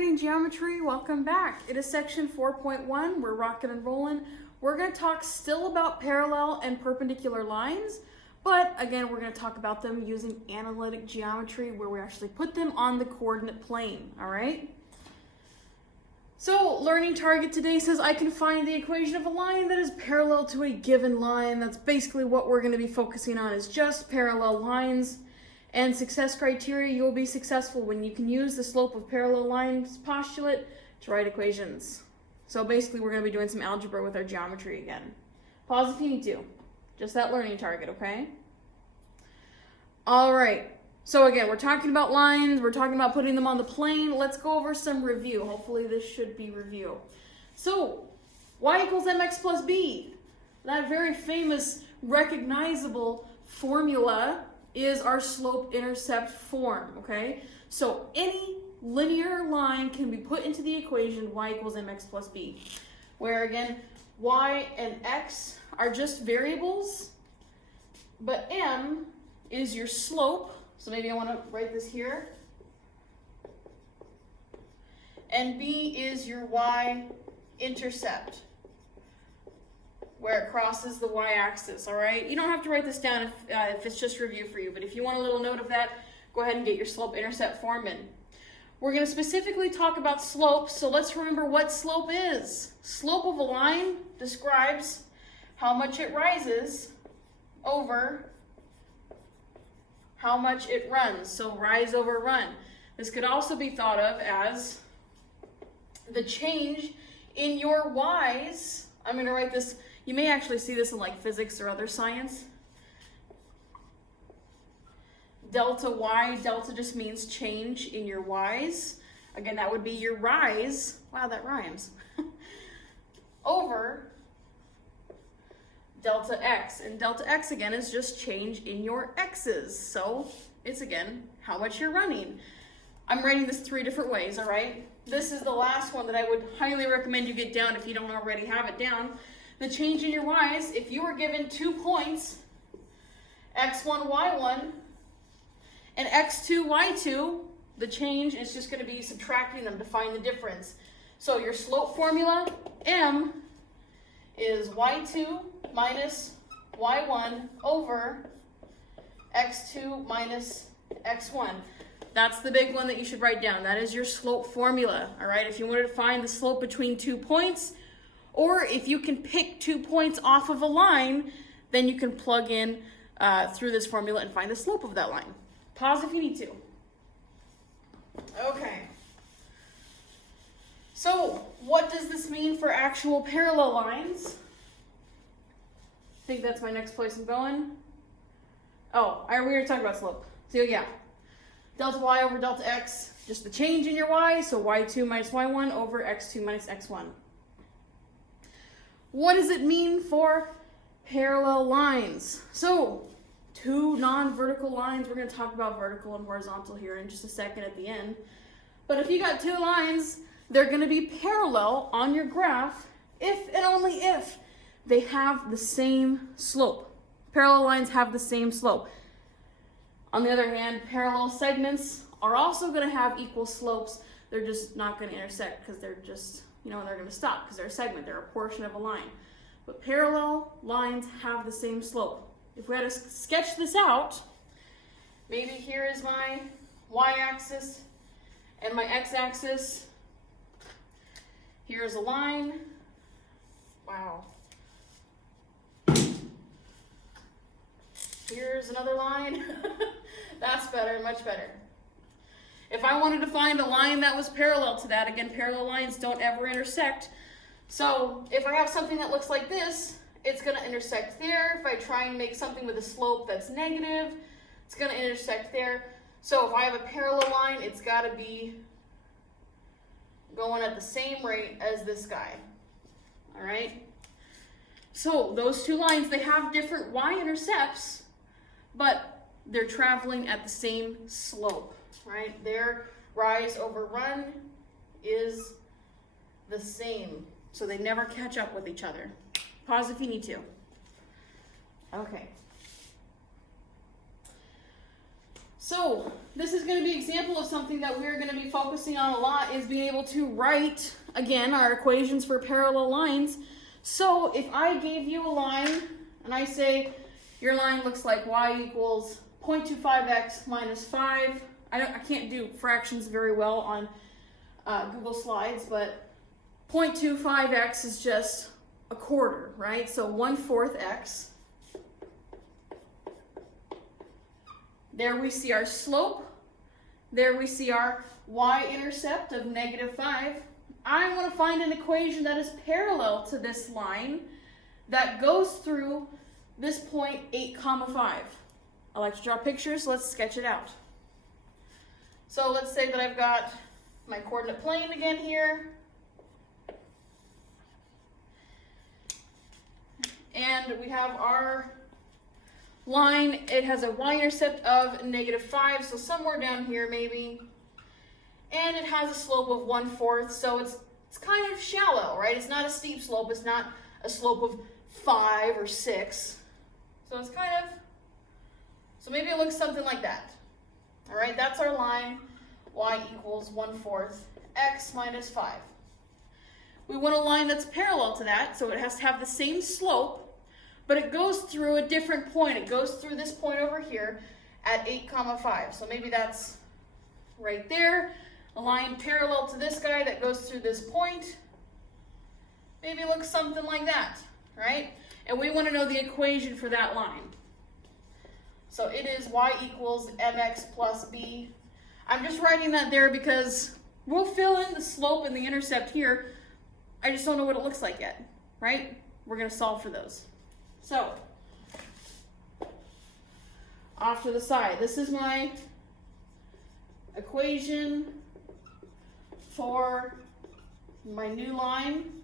morning, geometry. Welcome back. It is section 4.1. We're rocking and rolling. We're going to talk still about parallel and perpendicular lines, but again, we're going to talk about them using analytic geometry where we actually put them on the coordinate plane, all right? So, learning target today says I can find the equation of a line that is parallel to a given line. That's basically what we're going to be focusing on, is just parallel lines. And success criteria, you will be successful when you can use the slope of parallel lines postulate to write equations. So basically we're going to be doing some algebra with our geometry again. Pause if you need to. Just that learning target, okay? All right. So again, we're talking about lines. We're talking about putting them on the plane. Let's go over some review. Hopefully this should be review. So y equals mx plus b. That very famous, recognizable formula is our slope-intercept form, okay? So any linear line can be put into the equation y equals mx plus b, where again, y and x are just variables, but m is your slope. So maybe I want to write this here. And b is your y-intercept, where it crosses the y-axis, all right? You don't have to write this down if it's just review for you, but if you want a little note of that, go ahead and get your slope-intercept form in. We're going to specifically talk about slope, so let's remember what slope is. Slope of a line describes how much it rises over how much it runs, so rise over run. This could also be thought of as the change in your y's. I'm going to write this. You may actually see this in like physics or other science. Delta y, delta just means change in your y's. Again, that would be your rise. Wow, that rhymes. Over delta x. And delta x again is just change in your x's. So it's again how much you're running. I'm writing this 3 different ways, all right? This is the last one that I would highly recommend you get down if you don't already have it down. The change in your y's, if you were given 2 points, x1, y1, and x2, y2, the change is just going to be subtracting them to find the difference. So your slope formula, m, is y2 minus y1 over x2 minus x1. That's the big one that you should write down. That is your slope formula, all right? If you wanted to find the slope between 2 points, or if you can pick 2 points off of a line, then you can plug in through this formula and find the slope of that line. Pause if you need to. Okay. So, what does this mean for actual parallel lines? I think that's my next place I'm going. Oh, we already talked about slope. So yeah, delta y over delta x, just the change in your y, so y2 minus y1 over x2 minus x1. What does it mean for parallel lines? So, 2 non-vertical lines. We're going to talk about vertical and horizontal here in just a second at the end. But if you got 2 lines, they're going to be parallel on your graph if and only if they have the same slope. Parallel lines have the same slope. On the other hand, parallel segments are also going to have equal slopes. They're just not going to intersect because they're just, they're going to stop because they're a segment. They're a portion of a line. But parallel lines have the same slope. If we had to sketch this out, maybe here is my y-axis and my x-axis. Here's a line. Wow. Here's another line. That's better, much better. If I wanted to find a line that was parallel to that, again, parallel lines don't ever intersect. So if I have something that looks like this, it's going to intersect there. If I try and make something with a slope that's negative, it's going to intersect there. So if I have a parallel line, it's got to be going at the same rate as this guy. All right? So those 2 lines, they have different y-intercepts, but they're traveling at the same slope, right? Their rise over run is the same, so they never catch up with each other. Pause if you need to. Okay. So this is going to be an example of something that we're going to be focusing on a lot, is being able to write, again, our equations for parallel lines. So if I gave you a line and I say your line looks like y equals 0.25x minus 5. I can't do fractions very well on Google Slides, but 0.25x is just a quarter, right? So 1/4 x. There we see our slope. There we see our y-intercept of -5. I want to find an equation that is parallel to this line that goes through this point 8,5. I like to draw pictures, so let's sketch it out. So let's say that I've got my coordinate plane again here. And we have our line. It has a y-intercept of -5, so somewhere down here maybe. And it has a slope of 1/4, so it's kind of shallow, right? It's not a steep slope. It's not a slope of 5 or 6. So it's kind of, so maybe it looks something like that. All right, that's our line, y equals 1/4 x minus 5. We want a line that's parallel to that, so it has to have the same slope, but it goes through a different point. It goes through this point over here at 8,5. So maybe that's right there, a line parallel to this guy that goes through this point. Maybe it looks something like that, right? And we want to know the equation for that line. So it is y equals mx plus b. I'm just writing that there because we'll fill in the slope and the intercept here. I just don't know what it looks like yet, right? We're going to solve for those. So, off to the side, this is my equation for my new line.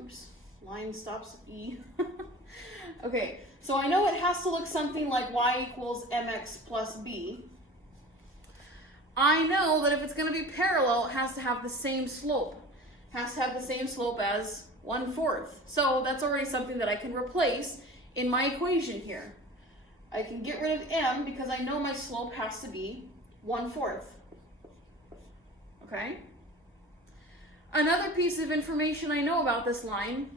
Oops, line stops at E. Okay, so I know it has to look something like y equals mx plus b. I know that if it's going to be parallel, it has to have the same slope. It has to have the same slope as 1/4. So that's already something that I can replace in my equation here. I can get rid of m because I know my slope has to be 1/4. Okay? Another piece of information I know about this line,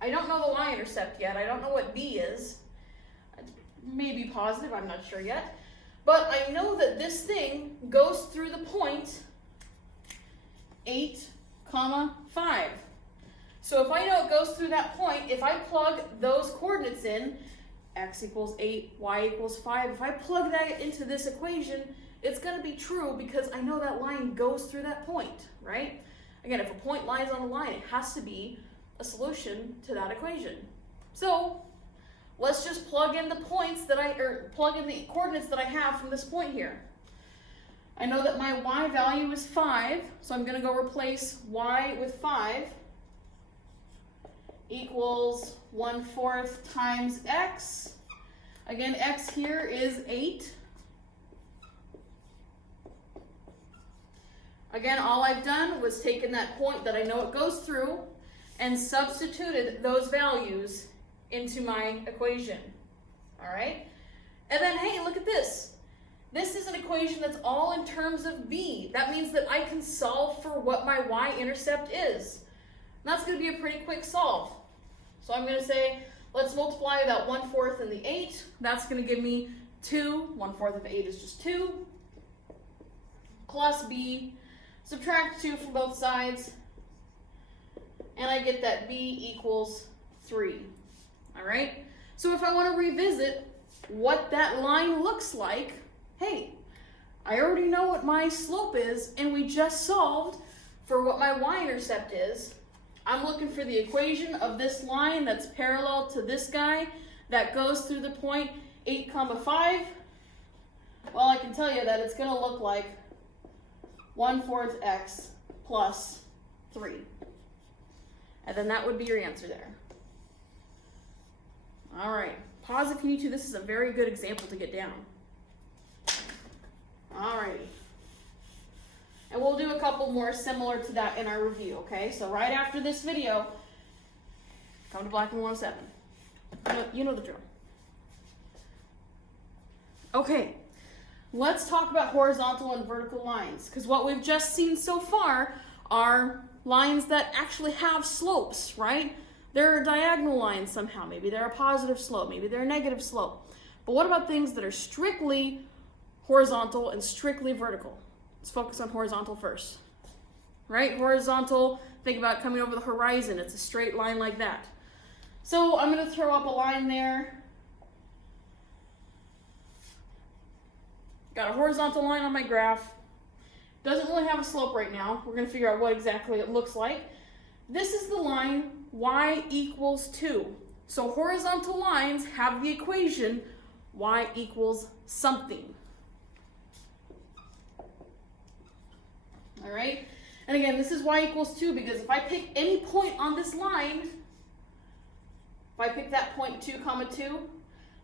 I don't know the y-intercept yet. I don't know what b is. Maybe positive, I'm not sure yet. But I know that this thing goes through the point 8,5. So if I know it goes through that point, if I plug those coordinates in, x equals 8, y equals 5, if I plug that into this equation, it's going to be true because I know that line goes through that point, right? Again, if a point lies on a line, it has to be a solution to that equation. So let's just plug in the points that plug in the coordinates that I have from this point here. I know that my y value is 5, so I'm going to go replace y with 5 equals 1/4 times x. Again, x here is 8. Again, all I've done was taken that point that I know it goes through and substituted those values into my equation. All right? And then, hey, look at this. This is an equation that's all in terms of b. That means that I can solve for what my y-intercept is. And that's going to be a pretty quick solve. So I'm going to say, let's multiply that 1/4 and the 8. That's going to give me 2. 1/4 of 8 is just 2. Plus b. Subtract 2 from both sides. And I get that b equals 3. All right? So if I want to revisit what that line looks like, hey, I already know what my slope is, and we just solved for what my y-intercept is. I'm looking for the equation of this line that's parallel to this guy that goes through the point 8,5. Well, I can tell you that it's going to look like 1/4 x plus 3. And then that would be your answer there. All right. Pause if you need to. This is a very good example to get down. All righty. And we'll do a couple more similar to that in our review, okay? So right after this video, come to Blackman 107. You know the drill. Okay, let's talk about horizontal and vertical lines, because what we've just seen so far are lines that actually have slopes, right? They're a diagonal line somehow. Maybe they're a positive slope, maybe they're a negative slope. But what about things that are strictly horizontal and strictly vertical? Let's focus on horizontal first. Right? Horizontal, think about coming over the horizon. It's a straight line like that. So I'm going to throw up a line there. Got a horizontal line on my graph. Doesn't really have a slope right now. We're going to figure out what exactly it looks like. This is the line y equals 2. So horizontal lines have the equation y equals something. All right? And again, this is y equals 2 because if I pick any point on this line, if I pick that point 2, 2,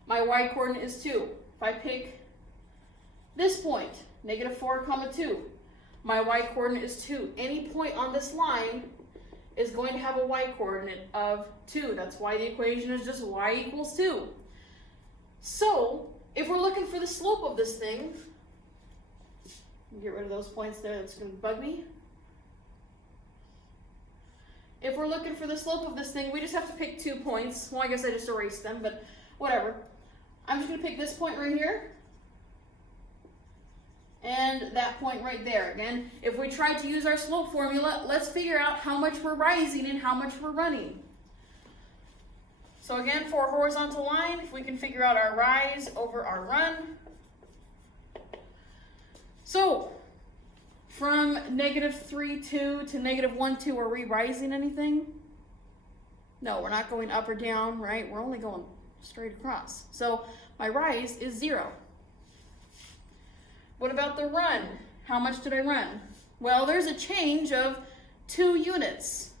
my y coordinate is 2. If I pick this point, -4, 2, my y coordinate is 2. Any point on this line is going to have a y coordinate of 2. That's why the equation is just y equals 2. So, if we're looking for the slope of this thing, get rid of those points there, that's going to bug me. If we're looking for the slope of this thing, we just have to pick 2 points. Well, I guess I just erased them, but whatever. I'm just going to pick this point right here and that point right there. Again, if we try to use our slope formula, let's figure out how much we're rising and how much we're running. So again, for a horizontal line, if we can figure out our rise over our run. So, from -3, 2 to -1, 2, are we rising anything? No, we're not going up or down, right? We're only going straight across. So, my rise is 0. What about the run? How much did I run? Well, there's a change of 2 units.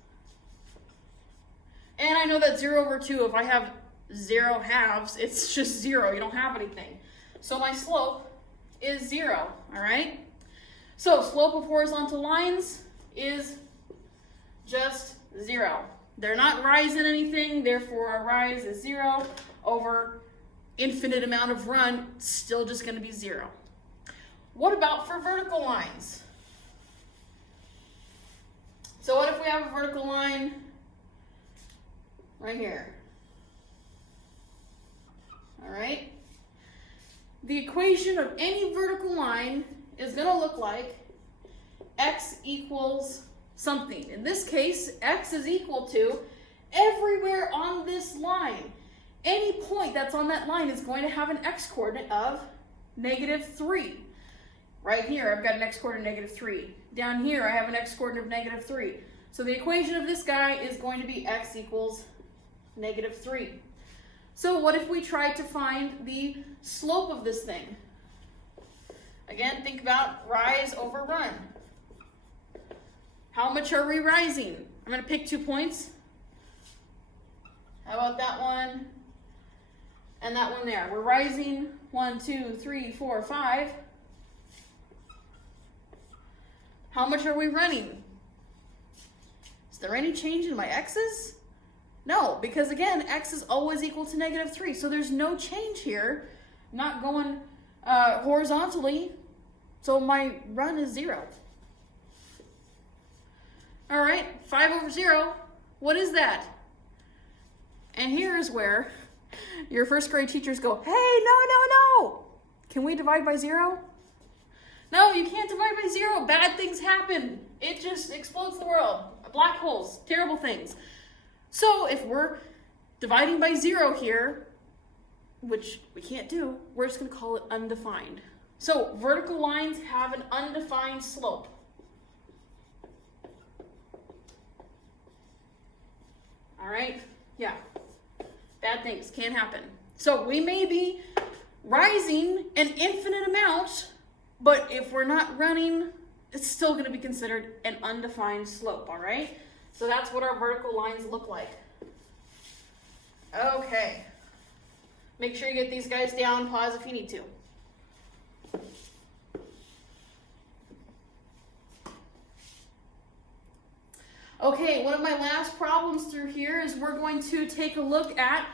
And I know that 0 over 2, if I have 0 halves, it's just 0. You don't have anything. So my slope is 0, all right? So slope of horizontal lines is just 0. They're not rising anything, therefore our rise is 0 over infinite amount of run, still just going to be 0. What about for vertical lines? So what if we have a vertical line right here? All right? The equation of any vertical line is going to look like x equals something. In this case, x is equal to everywhere on this line. Any point that's on that line is going to have an x coordinate of -3. Right here, I've got an x coordinate of -3. Down here, I have an x coordinate of -3. So the equation of this guy is going to be x equals -3. So what if we tried to find the slope of this thing? Again, think about rise over run. How much are we rising? I'm going to pick 2 points. How about that one? And that one there. We're rising 1, 2, 3, 4, 5. How much are we running? Is there any change in my x's? No, because again, x is always equal to -3, so there's no change here. I'm not going horizontally, so my run is 0. All right, 5 over 0, what is that? And here is where your first grade teachers go, hey, no. Can we divide by 0? No, you can't divide by 0. Bad things happen. It just explodes the world. Black holes, terrible things. So if we're dividing by 0 here, which we can't do, we're just going to call it undefined. So vertical lines have an undefined slope. All right? Yeah. Bad things can happen. So we may be rising an infinite amount, but if we're not running, it's still going to be considered an undefined slope, all right? So that's what our vertical lines look like. Okay. Make sure you get these guys down, pause if you need to. Okay, one of my last problems through here is we're going to take a look at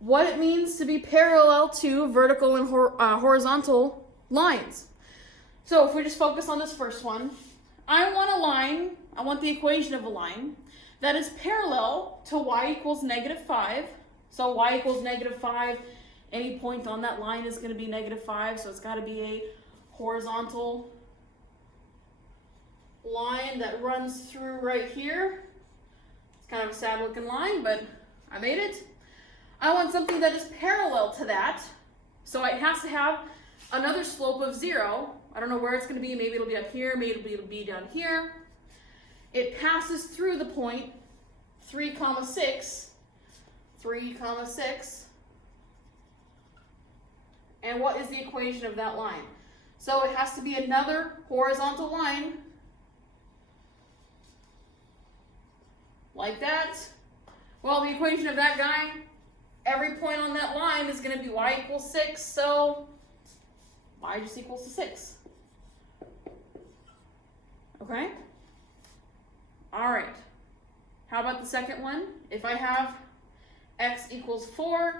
what it means to be parallel to vertical and horizontal lines. So if we just focus on this first one, I want the equation of a line that is parallel to y equals -5. So y equals -5, any point on that line is going to be -5, so it's got to be a horizontal line that runs through right here. It's kind of a sad looking line, but I made it. I want something that is parallel to that, so it has to have another slope of 0. I don't know where it's going to be. Maybe it'll be up here, maybe it'll be down here. It passes through the point 3, 6. And what is the equation of that line? So it has to be another horizontal line like that. Well, the equation of that guy, every point on that line is going to be y equals 6, so y just equals to 6. Okay? All right. How about the second one? If I have x equals 4,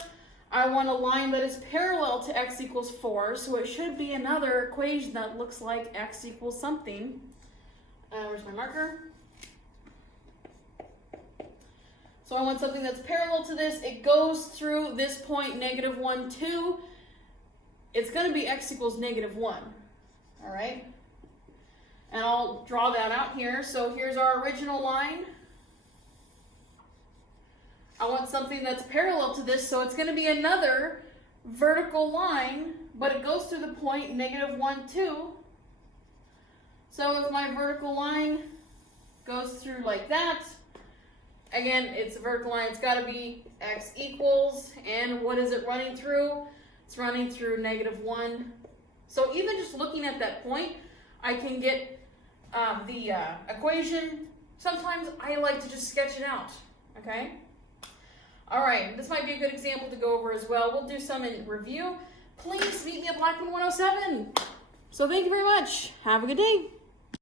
I want a line that is parallel to x equals 4, so it should be another equation that looks like x equals something. Where's my marker? So I want something that's parallel to this. It goes through this point, -1, 2. It's going to be x equals -1. All right? And I'll draw that out here. So here's our original line. I want something that's parallel to this, so it's going to be another vertical line, but it goes through the point -1, 2. So if my vertical line goes through like that, again, it's a vertical line, it's got to be x equals, and what is it running through? It's running through -1. So even just looking at that point, I can get the equation. Sometimes I like to just sketch it out, okay? All right, this might be a good example to go over as well. We'll do some in review. Please meet me at Blackman 107. So thank you very much. Have a good day.